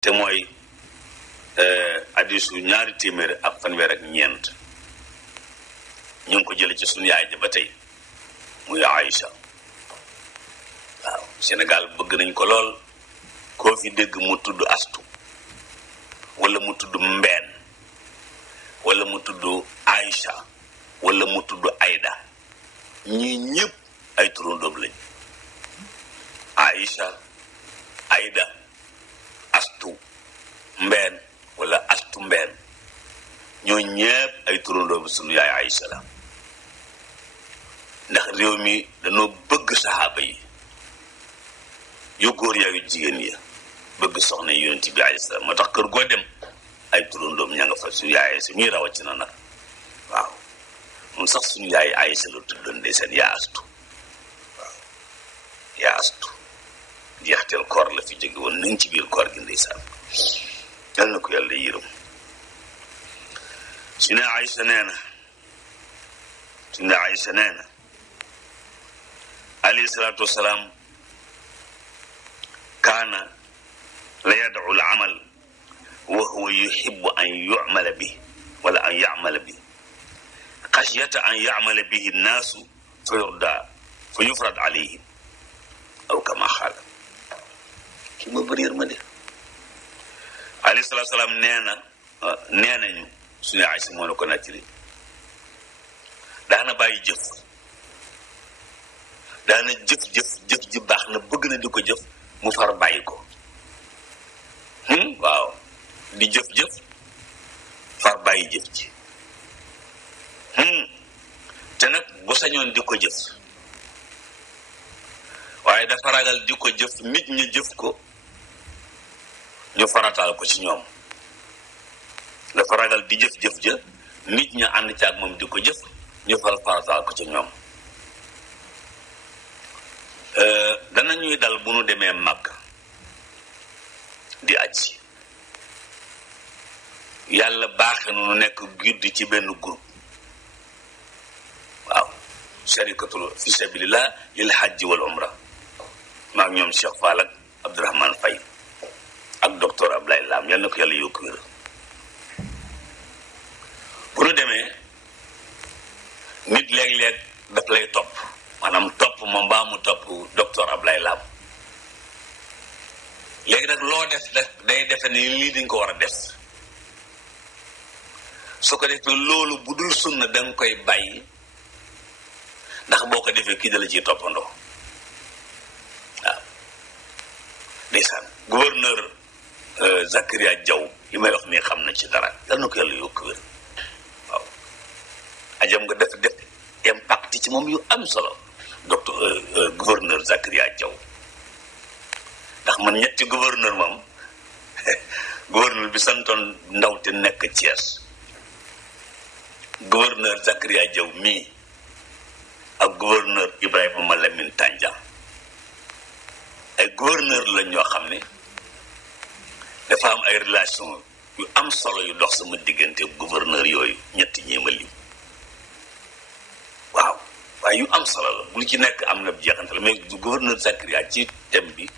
te mooy hadiisu ñaari téeméer ak fanweer ak ñeent ñu ngi ko jële ci sunu yaay ja ba tey muy Aïcha. waaw Sénégal bëgg nañ ko lool, koo fi dégg mu tudd astu wala mu tudd mbeen wala mu tudd Aïcha wala mu tudd Aïda, ñii ñëpp ay turandoom lañ. Aïcha, Aïda, astu mbeen wala astu mbeen, ñoo ñëpp ay turandoom sunu yaay Aïcha la. ndax réew mi dañoo bëgg saxaaba yi yu góor yaa yu jigéen ya, bëgg soxna yonent bi alayhi salaam, moo tax kër goo dem ay turandoom ña nga fa. suñu yaay si ñuy rawatina nag waaw moom sax suñu yaay Aysa la tuddoon ndeysaan, yaa astu. waaw yaa astu jeexteel koor la fi jóge woon, nañ ci biir koor gi ndeysaan, yal na ko yàlla yërëm. suñu Aysa nee na alayhi salaatu wasalaam kaana la yad'u al-amal wa huwa yuhibbu an yu'mala bihi wala an ya'mala bihi xashyata an ya'mala bihi an-naasu fa yufrad alayhim aw kama qaala. kii ma bëri yërmande. alayhi salaatu wasalaam nee nañu suñu Aysa moo la ko nettali, daana bàyyi jëf, daana jëf ji baax na, bëgg na di ko jëf, mu far bàyyi ko. waaw di jëf far bàyyi jëf ji. te nag bu sañoon di ko jëf, waaye dafa ragal di ko jëf nit ñi jëf ko ñu farataal ko ci ñoom. dafa ragal di jëf ja nit ñi ànd ci ak moom di ko jëf ñu farataal ko ci ñoom. danañuy dal bu nu demee Makka di aj, yàlla baaxe nu nekk guddi ci benn groupe. waaw sharikatul fi sabilillah lil hajji wal umra, maak ñoom Cheikh Fall ak Abdourahmane Faye ak docteur Ablaye Lam, yal na ko yàlla yokk wér. bu nu demee nit léeg-léeg daf lay topp, maanaam topp ma mbaa mu topp docteur Ablaye Lam. léegi nag loo def day defe ni lii dañ ko war a def. su ko defee loolu bu dul sunna danga koy bàyyi, ndax boo ko defee kii dala ciy toppandoo. waaw ndeysaan gouverneur Zakaria Diaw li may wax nii xam na ci dara, yal na ko yàlla yokk wér. waaw ajam nga def impact ci moom yu am solo docteur gouverneur Zakaria Diaw, ndax man ñetti gouverneur moom gouverneur bi santoon Ndaw te nekk Thiès, gouverneur Zakaria Diaw mii ak gouverneur Ibrahima Malamine Tandian, ay gouverneur lañ ñoo xam ne dafa am ay relation yu am solo yu dox sama diggante gouverneur yooyu ñetti ñeema lim. waaw waaye yu am solo la, bu ci nekk am na jeexantal, mais gouverneur Zakaria ci thème bi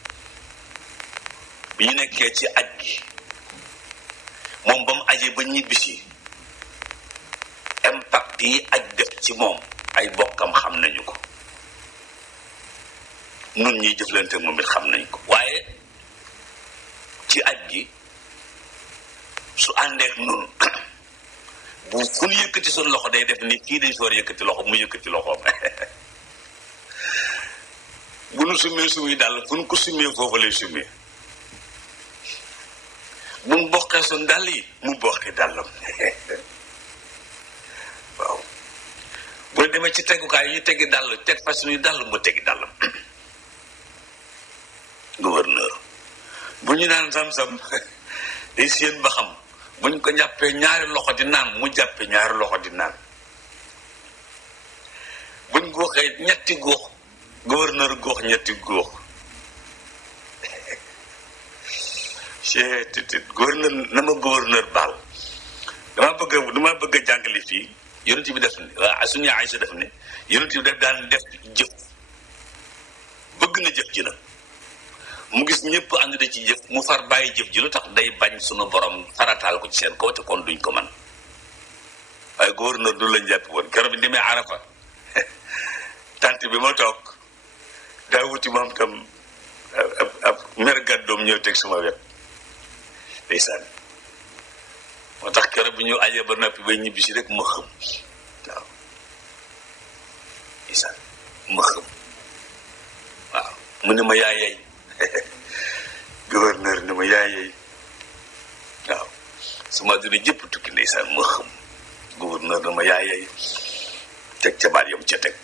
ñu nekkee ci aj gi, moom ba mu ajee ba ñibbisi, impact yi aj def ci moom ay bokkam xam nañu ko, nun ñiy jëflante moom it xam nañ ko. waaye ci aj gi su àndeek nun bu fu ñu yëkkati suñu loxo day def ni kii dañ soor yëkkati loxo, mu yëkkati loxoom. bu nu sumee sumuy dàll fu nu ko sumee foofu lay sumee, bu mu boqee suñ dàll yi mu boqee dàllam. waaw bu demee ci tegukaay yi teggi dàll, teg fa suñuy dàll mu teggi dàllam. gouverneur bu ñu naan sam-sam day séen ba xam, buñ ko jàppee ñaari loxo di naan mu jàppee ñaari loxo di naan. buñ góoxee ñetti góox, gouverneur góox ñetti góox. gouverneur na ma gouverneur baal, dama bëgg a jàngale fii. yonent bi def ne waaw suñu Aysa def ne yonent bi def daan def jëf, bëgg na jëf ji nag mu gis ñëpp ànd da ci jëf mu far bàyyi jëf ji lu tax day bañ sunu borom farataal ko ci seen kaw te kon duñ ko man waaye gouverneur du lañ jàppi woon keroog bi demee Arafa tant bi ma toog daa wuti moom tam ab mer gàddoom ñëw teg sama wet ndeysaan moo tax keroog bi ñu ajee ba noppi bay ñibbisi rek ma xëm waaw ndeysaan ma xëm waaw mu ne ma yaayey gouverneur ne ma yaayey waaw sama duna jëpp tukki ndeysaan ma xëm gouverneur ne ma yaayey teg ca baat yam ca teg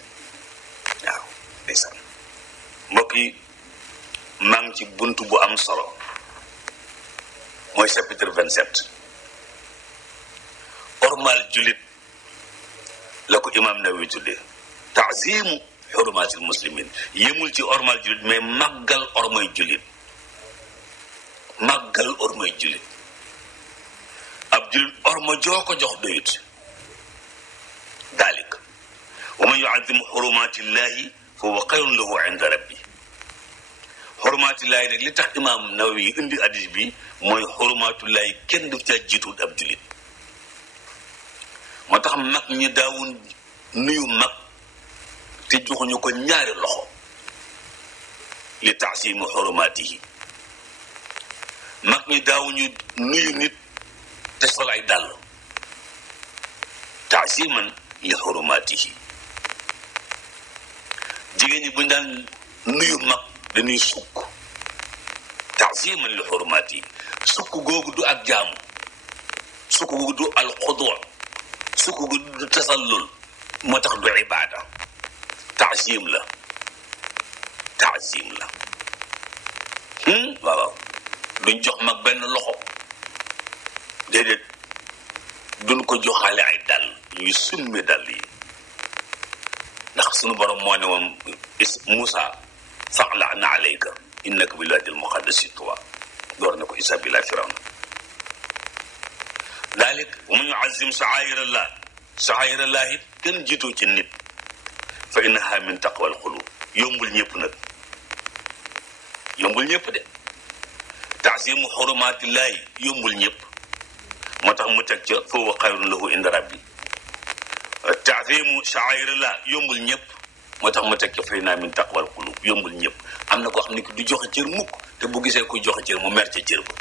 waaw ndeysaan mbokk yi maa ngi ci buntu bu am solo mooy chapitre 27 ormal julit la ko imam Nawawi tuddee taazimu xurumatil muslimin yemul ci ormal julit mais màggal ormay julit màggal ormay julit ab julit orma joo ko jox doyut dalik wa man yuazimu xurumatillahi fa huwa xayrun lahu inda rabbi xurumatillahi nag li tax imam Nawawi indi hadis bi mooy xurumatullahi kenn du ca jiitut ab julit moo tax mag ñi daawun nuyu mag te joxuñu ko ñaari loxo li taasimu xurumaatihi mag ñi daawuñu nuyu nit te sol ay dàll taasiman li xurumaatihi jigéen ñi buñ daan nuyu mag dañuy sukk taasiman li xurumaatihi sukk googu du ak jaamu sukk googu du alxuduu sukk googu du tasallul moo tax du ibaada taazim la waaw duñ jox mag benn loxo déedéet duñ ko joxaale ay dàll ñuy summi dàll yi ndax suñu borom moo ne woon Muusa fa'la'na alayka innaka bil waadil muqaddasi tuwa door na ko Isa bila firawna dalik wa man yu'azzim sha'airallah it kenn jiitoo ci nit fa innaha min taqwal qulub yombul ñëpp nag yombul ñëpp de ta'zimu hurumatillahi yombul ñëpp moo tax mu teg ca fa huwa xayrun lahu inda rabbi ta'zimu sha'airillah yombul ñëpp moo tax mu teg ca fa innaha min taqwal qulub yombul ñëpp am na koo xam ne du joxe cër mukk te bu gisee kuy joxe cër mu mer ca cër ba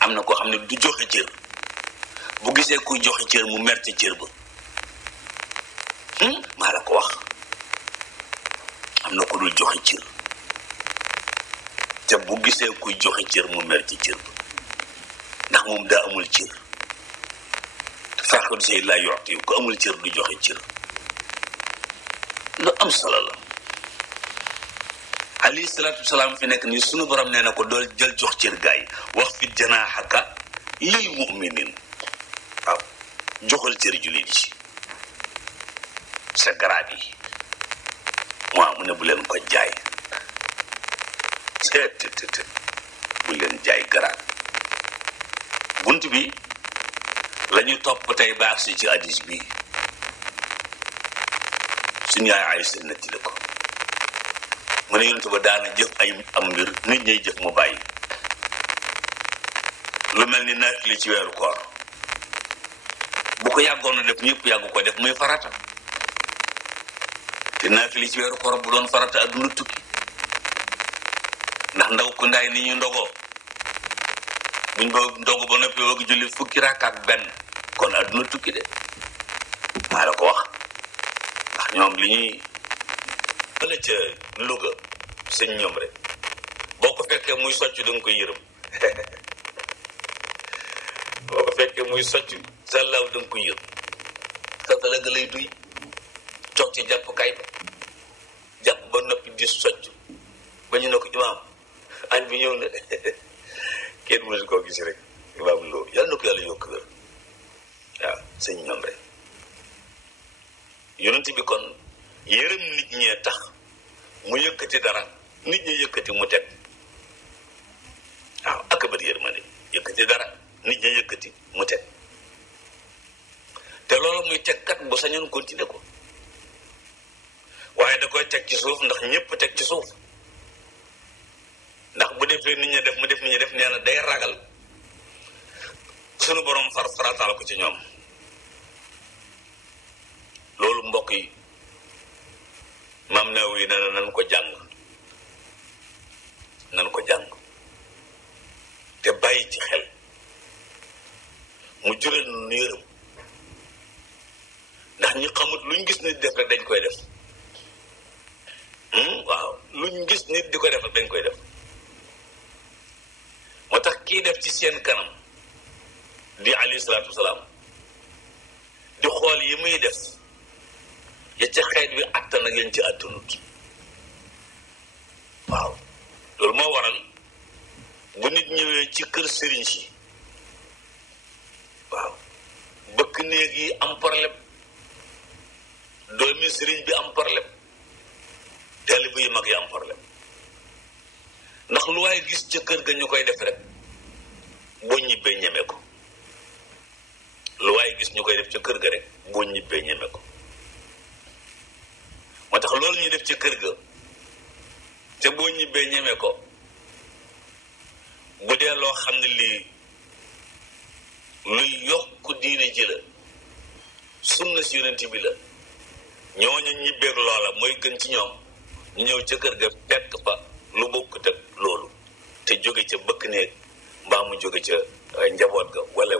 am na koo xam ne du joxe cër bu gisee kuy joxe cër mu mer ca cër ba maa la ko wax am na ko dul joxe cër te bu gisee kuy joxe cër mu mer ci cër ba ndax moom daa amul cër te faaxidu say laa yoxti ku amul cër du joxe cër lu am solo la alayhi salaatu wasalaam fi nekk nii sunu borom nee na ko dool jël jox cër gaay wax fi janaaxaka lil mu'minin waaw joxal cër jullit yi sa garaat yi mu ne bu leen ko jaay te bu leen jaay garaat bunt bi la ñu topp tey ba agsi ci hadis bi suñu yaay Aysa netti la ko mu ne yonent ba daana jëf ay am mbir nit ñay jëf mu bàyyi lu mel ni naafila ci weeru koor bu ko yàggoon na def ñëpp yàggu ko def muy farata te naafila ci weeru koor bu doon farata adduna tukki ndax ndaw ku ndaay ni ñu ndogoo buñ ba ndogu ba noppi wag julli fukki rakk ak benn kon adduna tukki de maa la ko wax ndax ñoom li ñuy ëla ca Louga sëñ ñoom rek boo ko fekkee muy socc da nga koy yërëm boo ko fekkee muy socc sàllaaw da nga koy yërëm satala ga lay duy toog ci jàpp kay ba jàpp ba noppi di socc ba ñu ne ko imaam añ bi ñëw na kenn mënu koo gis rek imaam loo yàlla na ko yàlla yokk wér waaw sëñ ñoom rek yonent bi kon yërëm nit ñee tax mu yëkkati dara nit ñi yëkkati mu teg waaw ak bët yërmande yëkkati dara nit ñi yëkkati mu teg te loolu muy teg kat bu sañoon continuer ko waaye da koy teg ci suuf ndax ñëpp teg ci suuf defee nit ñi def mu def nit ñi def nee na day ragal sunu borom farataal ko ci ñoom. loolu mbokk yi maam Nawawi nee na nan ko jàng te bàyyi ci xel mu jural nu yërëm ndax ñi xamut luñ gis nit def rek dañ koy def waaw luñ gis nit di ko def rek dañ koy def moo tax kii def ci seen kanam di alayhi salaatu wasalaam di xool yi muy def ya ca xeet wi attan ak yañ ci attanut waaw loolu moo waral bu nit ñëwee ci kër sëriñ si waaw bëkk néeg yi am problème doomi sëriñ bi am problème taalibe yu mag yi am problème ndax lu waaye gis ca kër ga ñu koy def rek boo ñibbee ñeme ko lu waaye gis ñu koy def ca kër ga rek boo ñibbee ñeme ko moo tax loolu ñu def ca kër ga te boo ñibbee ñeme ko bu dee loo xam ne lii luy yokk diine ji la sunna si yonent bi la ñooñu ñibbeeg loola mooy gën ci ñoom ñu ñëw ca kër ga fekk fa lu bokkut ak loolu te jóge ca bëkk néeg mbaa mu jóge ca njaboot ga wala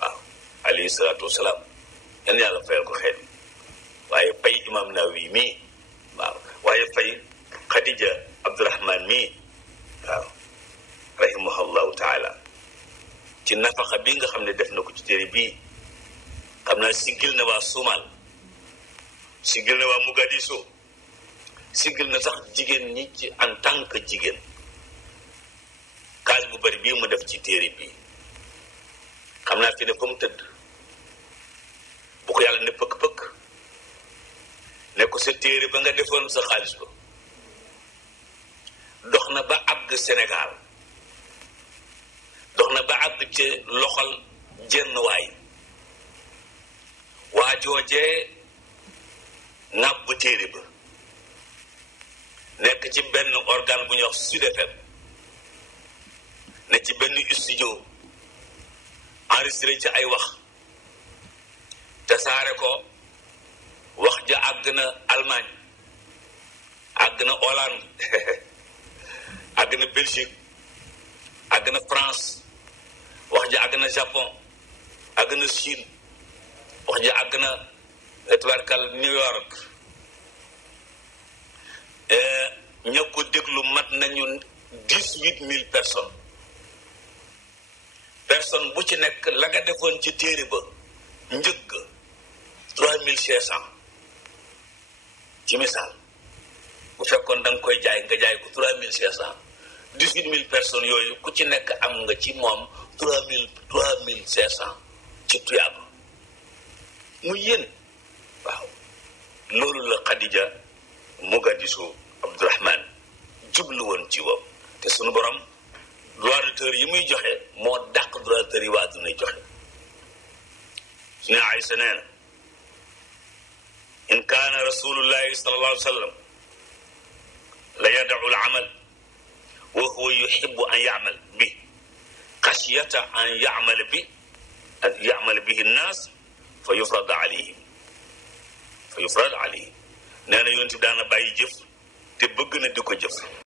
waaw alayhi salaatu wasalaam yan yàlla fayal ko xeet waaye fay imam Nawawi mii waaw waaye fay Khadija Abdurahman mii waaw rahimahullahu taala ci nafaxa bi nga xam ne def na ko ci téere bii xam naa siggil na waa Sumal siggil na waa Mogadiscio siggil na sax jigéen ñi ci en tant que jigéen kaas bu bari bii mu def ci téere bii xam naa fi ne fa mu tëdd bu ko yàlla ne pëkk-pëkk ne ko sa téere ba nga defoon sa xaalis ba dox na ba àgg Sénégal dox na ba àgg ci loxol jenn waa joojee ŋàbb téere ba nekk ci benn organe bu ñuy wax Sud FM ne ci benn studio enregistré ci ay wax tasaare ko wax ja àgg na Allemagne àgg na Hollande àgg na Belgique àgg na France wax ja àgg na Japon àgg na Chine wax ja àgg na tubaarkal New York ña ko déglu mat nañu 18,000 personnes bu ci nekk la nga defoon ci téere ba njëgg 3,500 ci misaal bu fekkoon da nga koy jaay nga jaay ko 3,500 18,000 personnes yooyu ku ci nekk am nga ci moom 3,500 ci tuyaaba mu yéen waaw loolu la Khadija Mogadiscio Abdurahman jublu woon ci woom te sunu borom droit d'auteur yi muy joxe moo dàq droit d'auteur yi waa dunay joxe su ne Aysa nee na in kaana rasulullahi sallallahu alayhi wa sallam la yadau al amal wa huwa yuhibbu an yamal bi xashyata an yamala bihi nnaas fa yufrad alayhim nee na yonent bi daana bàyyi jëf te bëgg na di ko jëf